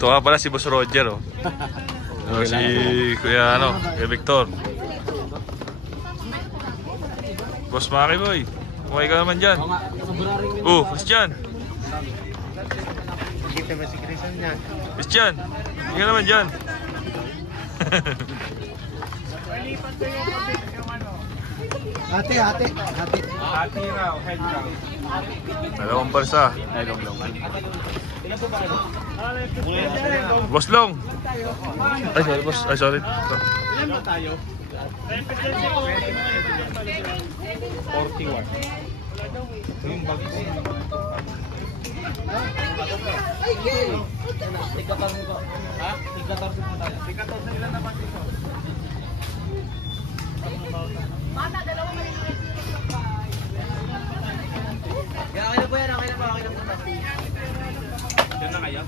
Ito nga pala si Boss Roger, oh. Si Kuya, Kuya Victor. Boss Maki Boy, kumay ka naman dyan. Oh, Christian. Kita ba si Christian niya? Christian, hindi ka naman dyan. Ate raw, head raw. Dalawang barsa. Boss Long. Ay, sorry, boss. Ay, sorry. Ilan ba tayo? 41. Yung bag ko. Ay, Gil! Ikatar mo ba? Ha? Ikatar mo tayo. Ikatar sa ilan naman dito? Mata, dalawa maliliit. Okay na po yan, okay na po. Diyan na kayo?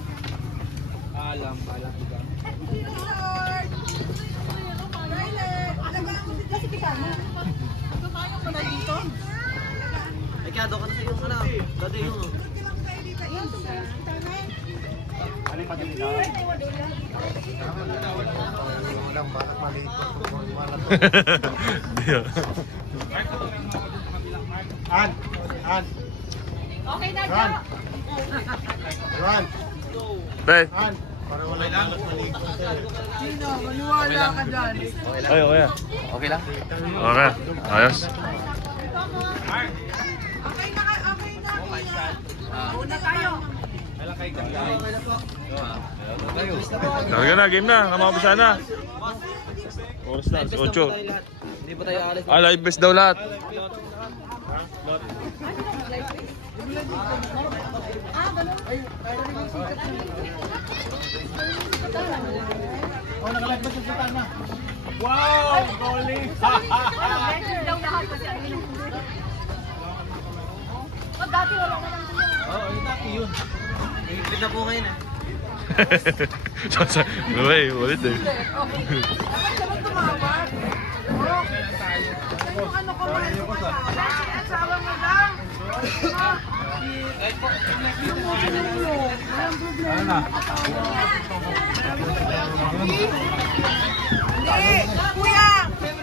Alam. Lord! Riley! Alagaan mo si Jessica mo. Kakayo mo na dito? Ay, kaya doon ka na sa iyo. Dati yung... Ano yung pati nila? Walang bakit maliit ko. An. Okay na dyan. Run. Ben. An. Para wala lang maliit ko. Sino? Maniwala ka dyan. Ay, okay. Okay lang? Okay. Ayos. Okay na. Una tayo. Talaga na, game na. Kamapisa na. Oras na, 8. Hindi pa tayo alis. Live best daw lahat. Wow! Goalie! Message daw lahat kasi ano yung dati wala na lang sila. Oo, yung dati yun. Nag-click na po ngayon eh. Ulit eh. Dapat tumawag. Yung ano ko mahal ko asawa mo lang. Ano na? Hindi, kuya.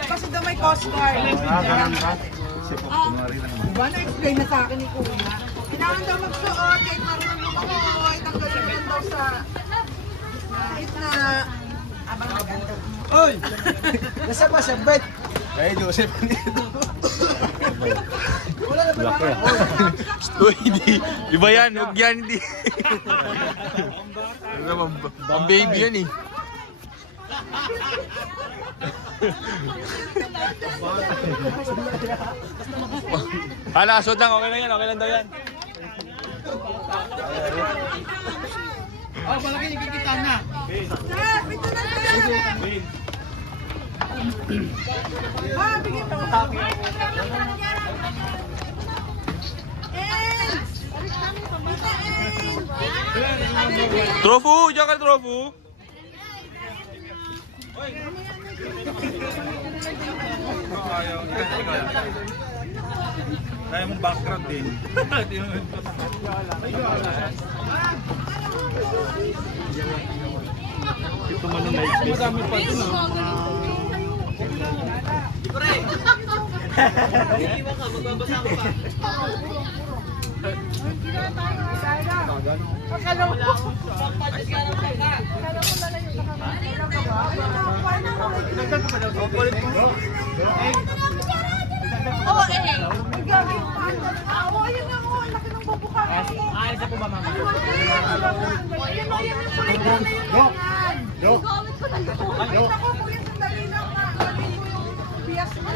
Kasi daw may coast guard. Diba na-explain na sa akin ni kuya? Kailangan daw magsuot, kahit marunong ako, tanggalin lang daw sa gitna. Abang naganda. Oy! Nasa ba siya, Bet? Kaya Joseph. Wala na ba naman? Uy, hindi. Iba yan, huwag yan, hindi. Ang baby yan eh. Suot lang, okay lang yan, okay lang daw yan. Oh, malaki ikikita na. Sir, ito na sir! Bigyan mo. Trofu, diyan ka trofu. Kaya mong background din. Ito man ang nice. Madami pa ito na. Pre! Hindi mo ka, magbabasa ko pa. Akala mo na lang yung Oo, eh. Gabi yung panda. Oo, yun na mo. Laki ng bubuka. Ayos ako ba, mama? Ayun na yun. Sulit na yun. Gamit ko na yun. Wait ako, kuya. Sandali lang. Lagay ko yung bias mo.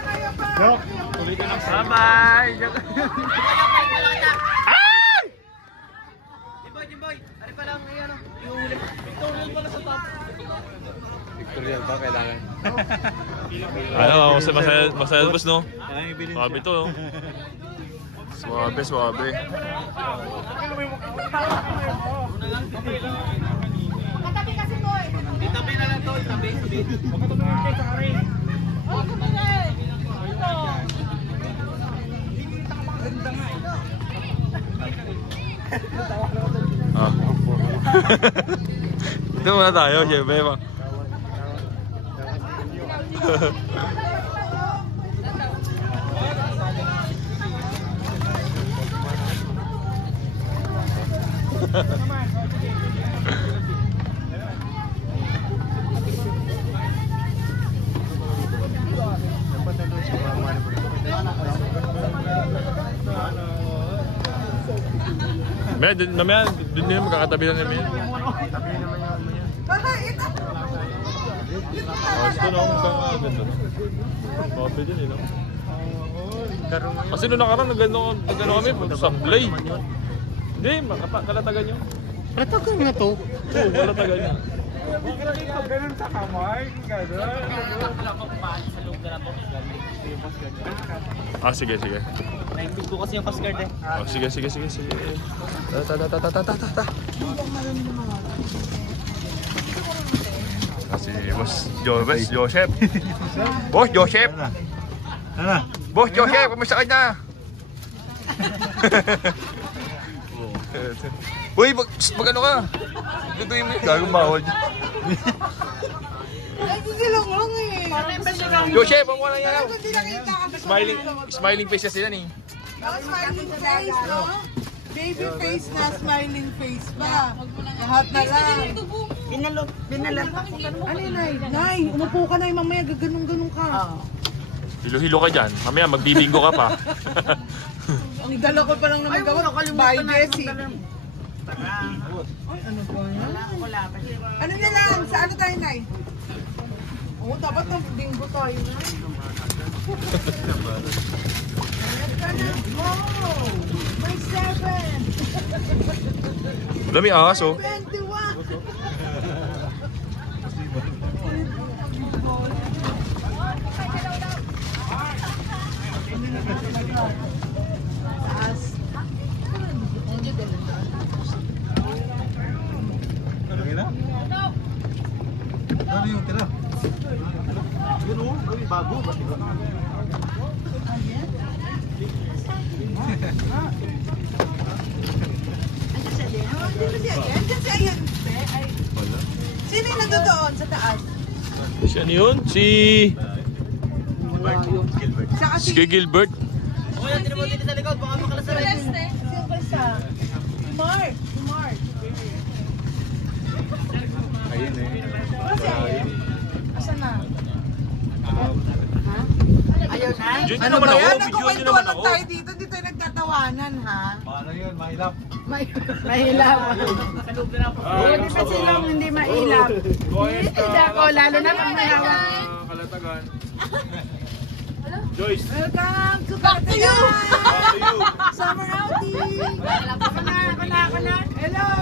Kaya pa. Bye-bye. Jimboy, ano pa lang yan? Yung huli. Victorial pala sa top. Victorial ba kailangan? Masaya boss, no? Sabi to, no? Suabe. Katabi kasi to eh. Itabi na lang to, itabi. Oh, kumali. Ito. Ito muna tayo, syempre. Mamaya, dun din magkakatabi lang namin. Baka, ito. Gusto na akong magkakaganda. Coffee din, no? Kasi nung nakaraan, nagano kami, sablay. Hindi, kalatagan nyo. Kalatagan na to. Oo, kalatagan nyo. Ganun sa kamay, ganun. Sige. Naimbig ko kasi yung Coast Guard eh. Sige. Ta. Si Boss Joseph. Boss Joseph. Ano? Boss Joseph, kumusta ka na? Uy, mag-ano ka? Tutuin mo yun. Gagong bawal. Ay, sisilong eh. Joseph, ang wala yan. Hindi nakita ka. Smiling face na sila eh. Smiling face, no? Baby face na, smiling face pa. Lahat na lang. Binalot. Ano yun, Nay? Nay, umupo ka, Nay. Mamaya gaganong-ganong ka. Hilo-hilo ka dyan. Mamaya magbibingo ka pa. Ang dala ko pa lang naman gawa. Bye, Jessie. Ay, ano ba yan? Ano na lang? Sa ano tayo, Nay? Oo, dapat na bingo tayo, Nay. Wow! May 7! Wala may aso. 21! Taas. Ano yung tira? Yun o, bago. Sino yung nandoon sa taas? Si ano yun? Si Saka Si Kuya Gilbert. O yan, tinabot din sa likod. Baka makalasaray. Sino ba siya? Si Mark. Si Mark. Ayun eh. Wala si Ayan. Asan na? Ayaw na? Video Ano naman ba ako, yan? video Nagkukwentuhan naman lang ako. tayo dito. Hindi tayo nagtatawanan, ha? Paano yun? Mahilap. Mahilap. Hindi pa silang hindi mailap. Hindi ako, lalo na pag may hawak. Kalatagan. Joyce. Welcome to Back to You! Back to you. Summer outing! Ako na. Hello!